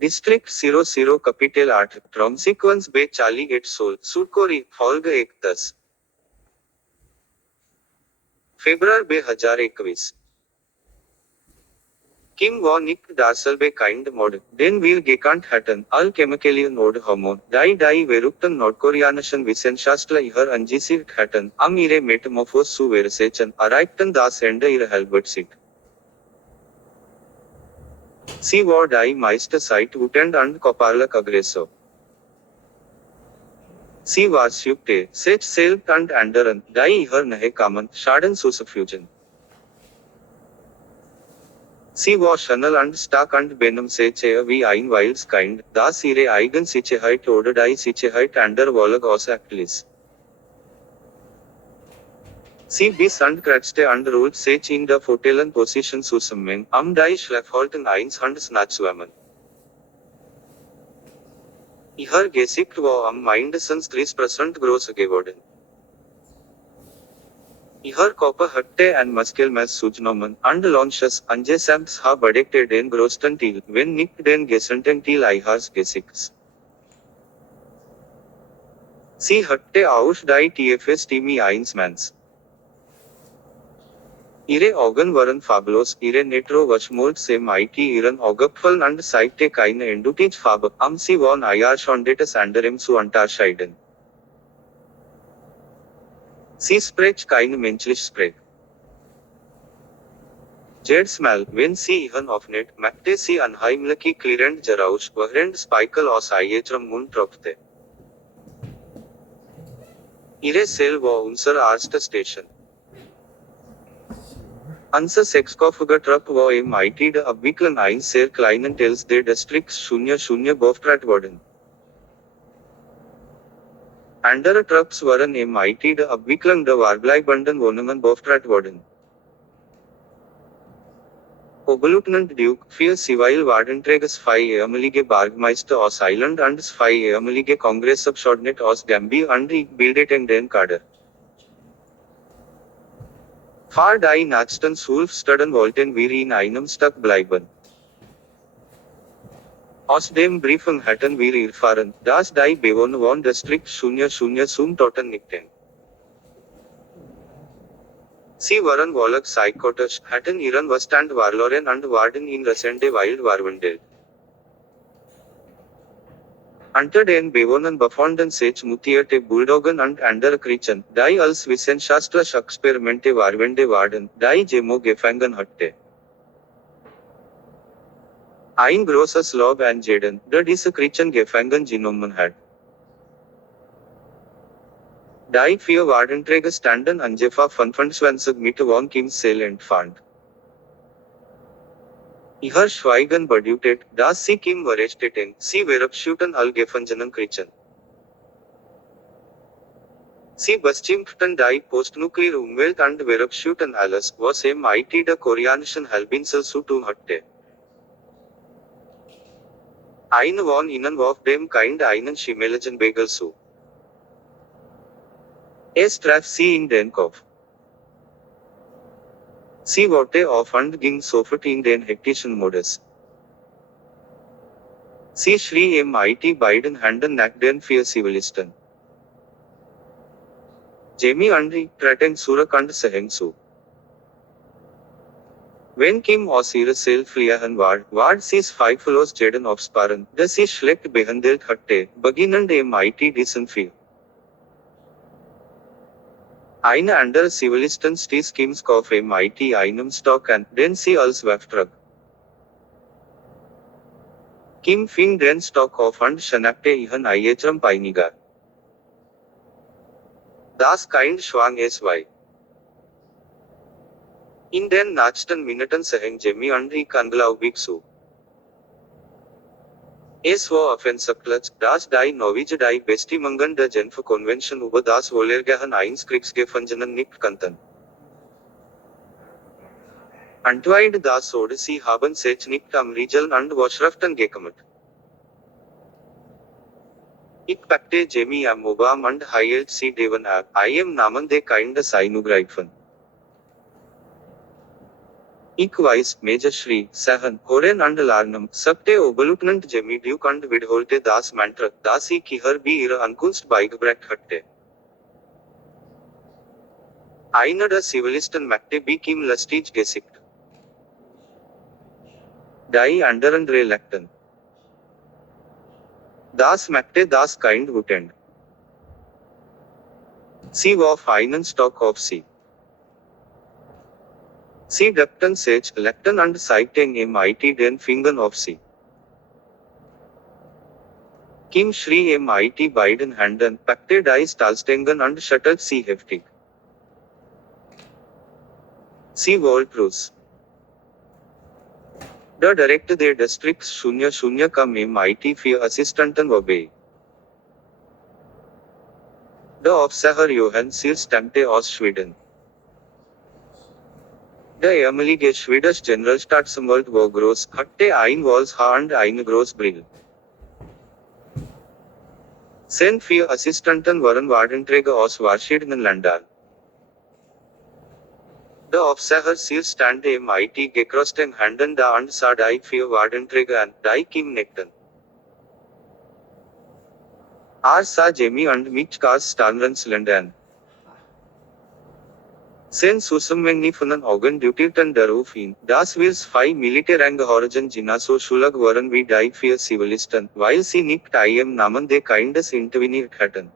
डिस्ट्रिक्ट 00 कैपिटल 8 drum sequence बे चाली 8 सोल सुटकोरी फॉल्ग 1 10 फेब्रुआर 2021 Kim var nicht dasselbe kind mod, den wir gekannt hatten, alchemically nord hormone, die verrückten nordkoreanischen Wissenschaftler ihr angesicht hatten, am ihre Metamorphose zu versetzen, erreichten das Ende ihrer Halbwertszeit. Sie war die meiste Zeit wütend und körperlich aggressiv. Sie war Sykte, sich selbst und anderen, die ihr nahe kamen, Schaden zuzufügen. Sie war schnell und stark und benahm sich wie ein wildes Kind, das ihre eigene Sicherheit oder die Sicherheit anderer aussagt ließ. Sie biss und kratzte und rollte sich in der fatalen Position zusammen, die Schlafhalten eins und nachzuahmen. Ihr Gesicht war mindestens 30% groß geworden. Ihr Körper hatte ein Muskelmass zugenommen, und Launches, angesamt bedeckte den größten Teil, wenn nicht den gesamten Teil ihres Gesichts. Sie hatte auch die TFS-Timmy 1 Mans. Ihre Augen waren farblos, ihre Netro Waschmold mit ihren Augapfeln und zeigte keine eindeutige Farbe, sie waren eher schon das anderem zu unterscheiden. Sie spricht kein menschliches Sprech. Jedes Mal, wenn sie ihren öffnet, merkte sie unheimlich klirrend Geräusch, während Speichel aus ihrem Mund tropfte. Ihre Zelle war unsere erste Station. Unser sechskopfiger Trupp war mit abwickeln ein sehr kleinen Teils der Districts 00 beauftragt worden. Andere Trupps waren mit der Abwicklung der verbleibenden Wohnungen beauftragt worden. Oberleutnant Duke, 4 Civil Wardenträgers 5 ehemalige Bergmeister aus Island und 5 ehemalige Kongressabgeordnete aus Gambia und ich bildeten den Kader. Für die nächsten 12 Stunden wollten wir in einem Stück bleiben. Aus dem Briefing hatten wir erfahren, dass die Bewohner von District 00 zum Toten nickten. Sie waren wohl psychotisch, hatten ihren Verstand verloren und waren in rasende Wild verwandelt. Unter den Bewohnern befanden sich mutierte Bulldoggen und andere Kreaturen, die als wissenschaftliche Experimente verwendet waren, die Jemo gefangen hatte. Ein großes Lob an Jaden, der diese Kreaturen gefangen genommen hat. Die 4 Wardenträger standen ungefähr 25 Meter von Kims Zelle entfernt. Ihr Schweigen bedeutet, dass sie Kim arresteten, sie verabschiedeten all gefangenen Kreaturen. Sie beschimpften die postnukleare Umwelt und verabschiedeten alles, was mit der koreanischen Halbinsel zu tun hatte. Eine von ihnen warf dem Kind einen schimmeligen Bagel zu. Es traf sie in den Kopf. Sie wurde auf und ging sofort in den hektischen Modus. Sie schrie mit beiden Händen nach den 4 Zivilisten. Jamie und ich traten zurück und sahen zu. Wenn Kim aus ihrer Zelle fliehen war sie zweifellos Jaden aufsparen, dass sie schlecht behandelt hatte, beginnend mit diesen 4. Eine andere Zivilistin stieß Kims Kopf mit einem Stock an, den sie als Waffe trug. Kim fing den Stock auf und schnappte ihren Eiertram Peiniger. Das Kind schwang es weit. In den nächsten Minuten sahen Jamie und ich unglaublich zu. Es war offensichtlich, dass die Norweger die Bestimmungen der Genfer Konvention über das Wohlergehen eines Kriegsgefangenen nicht kannten. Antweit das oder sie haben sich nicht am Regeln und Vorschriften gekümmert. Ich packte Jamie am Oberarm und hielt sie Devon ab, I am Namen der Kind des Einugreifen. Ikwijs, Major Shri, Sahan, Horen and Larnum, Sabte Obalutnant Jemi Duke and Vidholte Das Mantra, Dasi Kihar Bi Ira Ankunst Beigebrecht Hatte. Einer der Zivilisten Makte Bi Kim Lustig Gesicht. Die anderen Relakten. Das Makte das Kind Wutend. Sie auf einen Stock of sea. Sie Depton Sage, Lecton and Sighting MIT den Fingern of sea. Kim Shri MIT Biden Handen, Pakte die Stalstengen and Shuttered Sea Heftig. Sie World Cruise. The Director der Districts Shunya Shunya kam MIT für Assistanten vorbei. The Officer Johan Sir stammte aus Schweden. Der ehemalige Schwedisch General Staatsanwalt war groß, hatte ein Walls Haar und eine Großbrille. Sein vier Assistenten waren Wardenträger aus verschiedenen Ländern. Der Officer Sir stand MIT gekrosten Händen da und sah die vier Wardenträger an, die Kim neckten. Sah Jamie und mich Cars Starnrens London. Sen Zusammenhänge von den Augen dutierten darauf hin, dass wir zwei Militärangehörigen genauso schuldig waren wie die vier Zivilisten, weil sie nicht im Namen des Kindes interveniert hatten.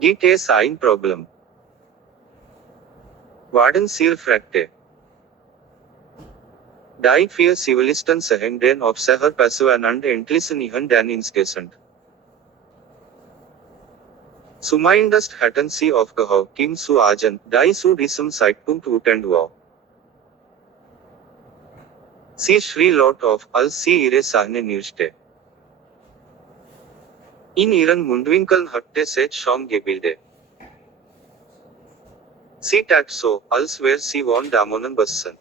Gibt es ein Problem? Warden Sir fragte. Die vier Zivilisten sahen den Officer passieren und entließen ihn dann insgesamt. Zumindest hatten sie aufgehört, Kim zu agen, die zu diesem Zeitpunkt wütend war. Sie schrie laut auf, als sie ihre Sahne nirschte. In ihren Mundwinkeln hatte sich Schaum gebildet. Sie tat so, als wäre sie von Dämonen besessen.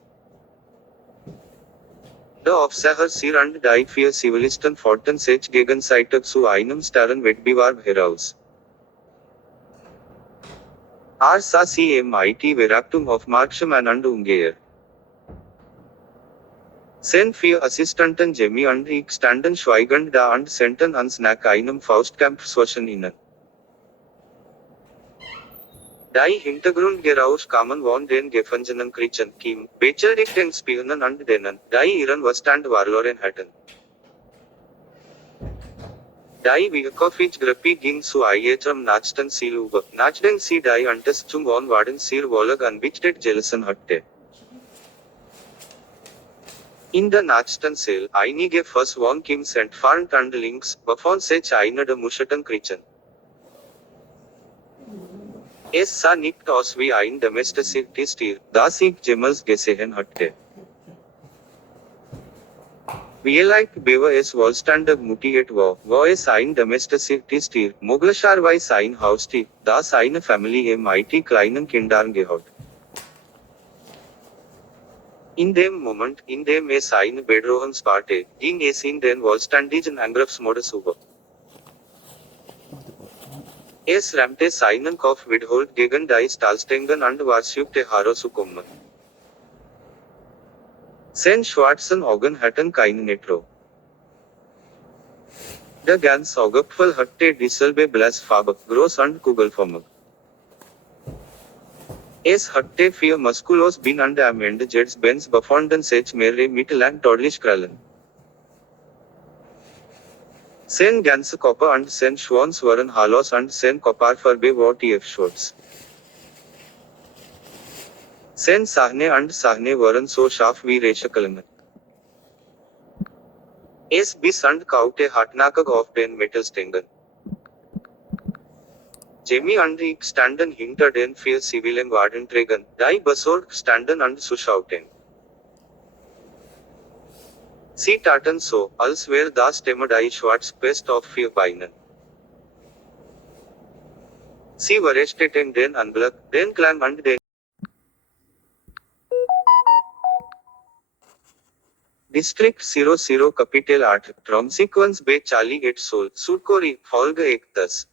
Der Officer Sir und die vier Zivilisten forderten sich gegenseitig zu einem starren Wettbewerb heraus. Sah sie MIT Verachtung auf Marksman und Ungeher. Sen vier Assistenten Jamie und ich standen schweigend da und senden uns nach einem Faustkampf zwischen ihnen. Die Hintergrundgeräusch kamen von den Gefangenen Kriechen, Kim, beschädigten Spionen und denen, die ihren Verstand verloren hatten. Die Wiekoffice-Gruppe ging zu einem Nachsten Ziel über, nachdem sie die Unterstützung von Warden Sir Wollag anbietet gelassen hatte. In der Nachsten Ziel, einige Fuss von Kims entfernt und links, befand sich einer der Muscheln Kriechen. Es sah nicht aus wie ein domesticiertes Tier, das ich jemals gesehen hatte. Vielleicht wäre es wohlständig mutiert war es ein domesticiertes Tier, möglicherweise ein Haustier, das eine Familie MIT kleinen Kindern gehört. In dem Moment, in dem es eine Bedrohungsparty, ging es in den wohlständigen Angriffsmodus über. Es rammte seinen Kopf wiederholt gegen die Stahlstangen und versuchte herauszukommen. Seine schwarzen Augen hatten kein Netro. Der ganze Augapfel hatte dieselbe Blassfarbe, groß und kugelförmig. Es hatte vier muskulöse Beine und am Ende Jets Benz befanden sich mehrere mittel- und deutlich Krallen. Sein ganze Körper und sein Schwanz waren halos und sein Körperfarbe war tiefschwarz. Sein Zähne und Zähne waren so scharf wie Rechenklinge. Es biss und kaute hartnäckig auf den Metallstangen. Jamie und ich standen hinter den vier zivilen Wardenträgern, die besorgt standen und zuschauten. Sie taten so, als wäre das Thema die Schwarzpest auf vier Beinen. Sie verrichteten den Anblick, den Klang und den District 00 Capital 8, Drum Sequence Bay Charlie 8 Soul, Sudkori, Folge 1 10.